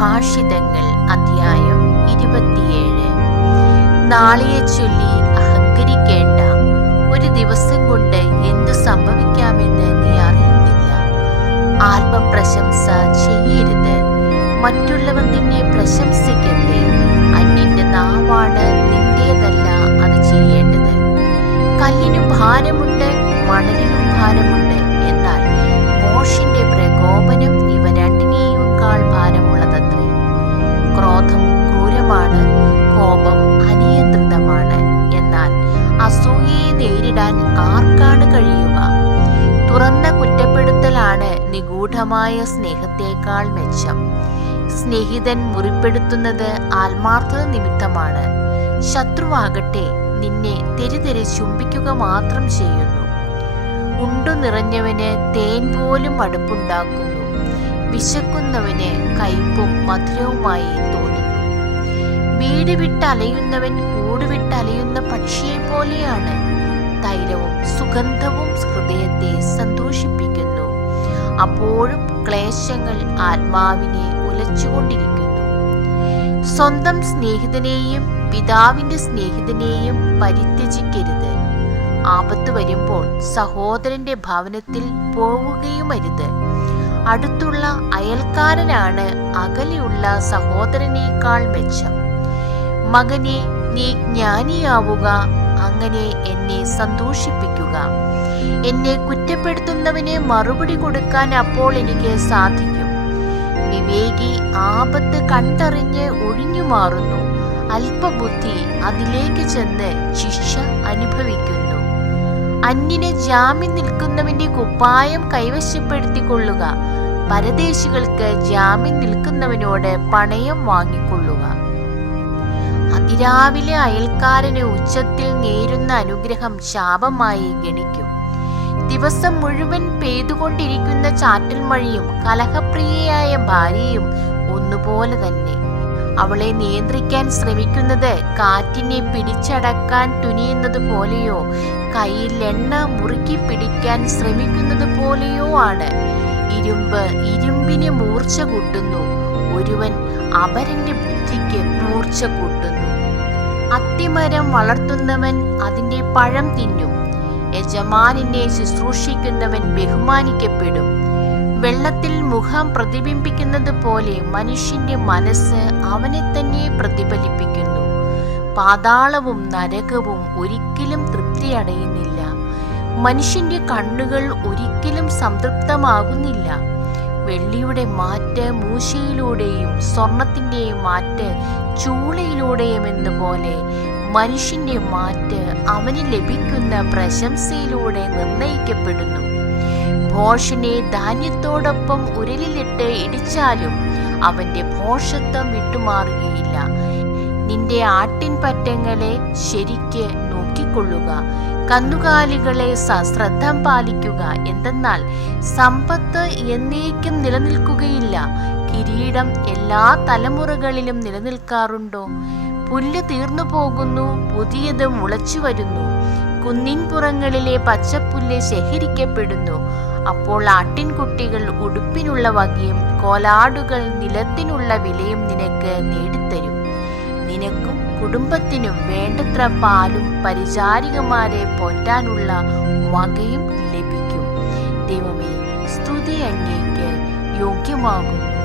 സുഭാഷിതങ്ങൾ അധ്യായം ഇരുപത്തിയേഴ്. നാളെയെ ചൊല്ലി അഹങ്കരിക്കേണ്ട. ഒരു ദിവസം കൊണ്ട് എന്തു സംഭവിക്കാമെന്ന് നീ അറിയുന്നില്ല. ആത്മപ്രശംസ ചെയ്യരുത്. മറ്റുള്ളവർ നിന്നെ പ്രശംസിക്കട്ടെ. അന്യന്റെ നാവാണ് നിന്റേതല്ല അത് ചെയ്യേണ്ടത്. കല്ലിനു ഭാരമുണ്ട് മണലിനും ഭാരമുണ്ട്. എന്നാൽ മോഷിന്റെ പ്രകോപനം ഇവ രണ്ടിനെയും കാൾ ഭാരമുള്ളതത്രേ ആർക്കാണ് കഴിയുക? തുറന്ന കുറ്റപ്പെടുത്തലാണ് നിഗൂഢമായ സ്നേഹത്തേക്കാൾ മെച്ചം. സ്നേഹിതൻ മുറിപ്പെടുത്തുന്നത് ആത്മാർത്ഥത നിമിത്തമാണ്. ശത്രുവാകട്ടെ നിന്നെ തെരുതെരെ ചുംബിക്കുക മാത്രം ചെയ്യുന്നു. ഉണ്ടു നിറഞ്ഞവന് തേൻ പോലും അടുപ്പുണ്ടാക്കുന്നു. വിശക്കുന്നവന് കയ്പും മധുരവുമായി തോന്നുന്നു. വീട് വിട്ടലയുന്നവൻ കൂടുവിട്ടലയുന്ന പക്ഷിയെ പോലെയാണ് തൈലവും സുഗന്ധവും ഹൃദയത്തെ സന്തോഷിപ്പിക്കുന്നു. അപ്പോഴും ക്ലേശങ്ങൾ ആത്മാവിനെ ഉലച്ചുകൊണ്ടിരിക്കുന്നു. സ്വന്തം സ്നേഹിതനെയും പിതാവിന്റെ സ്നേഹിതനെയും പരിത്യജിക്കരുത്. ആപത്ത് വരുമ്പോൾ സഹോദരന്റെ ഭവനത്തിൽ പോവുകയുമരുത്. അടുത്തുള്ള അയൽക്കാരനാണ് അകലെയുള്ള സഹോദരനേക്കാൾ മെച്ചം. മകനെ നീ ജ്ഞാനിയാവുക അങ്ങനെ എന്നെ സന്തോഷിപ്പിക്കുക. എന്നെ കുറ്റപ്പെടുത്തുന്നവന് മറുപടി കൊടുക്കാൻ അപ്പോൾ എനിക്ക് സാധിക്കും. വിവേകി ആപത്ത് കണ്ടറിഞ്ഞ് ഒഴിഞ്ഞു മാറുന്നു. അല്പബുദ്ധി അതിലേക്ക് ചെന്ന് ശിക്ഷ അനുഭവിക്കുന്നു. അന്യന് ജാമ്യം നിൽക്കുന്നവന്റെ കുപ്പായം കൈവശപ്പെടുത്തിക്കൊള്ളുക. പരദേശികൾക്ക് ജാമ്യം നിൽക്കുന്നവനോട് പണയം വാങ്ങിക്കൊള്ളുക. അതിരാവിലെ അയൽക്കാരന് ഉച്ചത്തിൽ നേരുന്ന അനുഗ്രഹം ശാപമായി ഗണിക്കും. ദിവസം മുഴുവൻ പെയ്തുകൊണ്ടിരിക്കുന്ന ചാറ്റൽ മഴയും കലഹപ്രിയയായ ഭാര്യയും ഒന്നുപോലെ തന്നെ. അവളെ നിയന്ത്രിക്കാൻ ശ്രമിക്കുന്നത് കാറ്റിനെ പിടിച്ചടക്കാൻ തുനിയുന്നത് പോലെയോ കയ്യിൽ എണ്ണ മുറുക്കി പിടിക്കാൻ ശ്രമിക്കുന്നത് പോലെയോ ആണ്. ഇരുമ്പ് ഇരുമ്പിന് മൂർച്ച കൂട്ടുന്നു. ഒരുവൻ അപരന്റെ ബുദ്ധിക്ക് മൂർച്ച കൂട്ടുന്നു. അത്തിമരം വളർത്തുന്നവൻ അതിന്റെ പഴം തിന്നും. യജമാനിനെ ശുശ്രൂഷിക്കുന്നവൻ ബഹുമാനിക്കപ്പെടും. വെള്ളത്തിൽ മുഖം പ്രതിബിംബിക്കുന്നത് പോലെ മനുഷ്യന്റെ മനസ്സ് അവനെ തന്നെ പ്രതിഫലിപ്പിക്കുന്നു. പാതാളവും നരകവും ഒരിക്കലും തൃപ്തി അടയുന്നില്ല മനുഷ്യന്റെ കണ്ണുകൾ ഒരിക്കലും സംതൃപ്തമാകുന്നില്ല. വെള്ളിയുടെ മാറ്റ് മൂശയിലൂടെയും സ്വർണത്തിന്റെയും മാറ്റ് ചൂളയിലൂടെയും എന്ന പോലെ മനുഷ്യന്റെ മാറ്റ് അവന് ലഭിക്കുന്ന പ്രശംസയിലൂടെ നിർണയിക്കപ്പെടുന്നു. ഭോഷനെ ധാന്യത്തോടൊപ്പം ഉരലിലിട്ട് ഇടിച്ചാലും അവന്റെ ഭോഷത്വം വിട്ടുമാറുകയില്ല. നിന്റെ ആട്ടിൻപറ്റങ്ങളെ ശരിക്ക് നോക്കിക്കൊള്ളുക. കന്നുകാലികളെ സശ്രദ്ധം പാലിക്കുക. എന്തെന്നാൽ സമ്പത്ത് എന്നേക്കും നിലനിൽക്കുകയില്ല. കിരീടം എല്ലാ തലമുറകളിലും നിലനിൽക്കാറുണ്ടോ? പുല്ല് തീർന്നു പോകുന്നു പുതിയത് മുളച്ചു വരുന്നു. കുന്നിൻ പുറങ്ങളിലെ പച്ചപ്പുല്ല് ശേഖരിക്കപ്പെടുന്നു. അപ്പോൾ ആട്ടിൻകുട്ടികൾ ഉടുപ്പിനുള്ള വകയും കോലാടുകൾ നിലത്തിനുള്ള വിലയും നിനക്ക് നേടിത്തരും. നിനക്കും കുടുംബത്തിനും വേണ്ടത്ര പാലും പരിചാരികമാരെ പോറ്റാനുള്ള വകയും ലഭിക്കും. ദൈവമേ സ്തുതി അങ്ങേക്ക് യോഗ്യമാകുന്നു.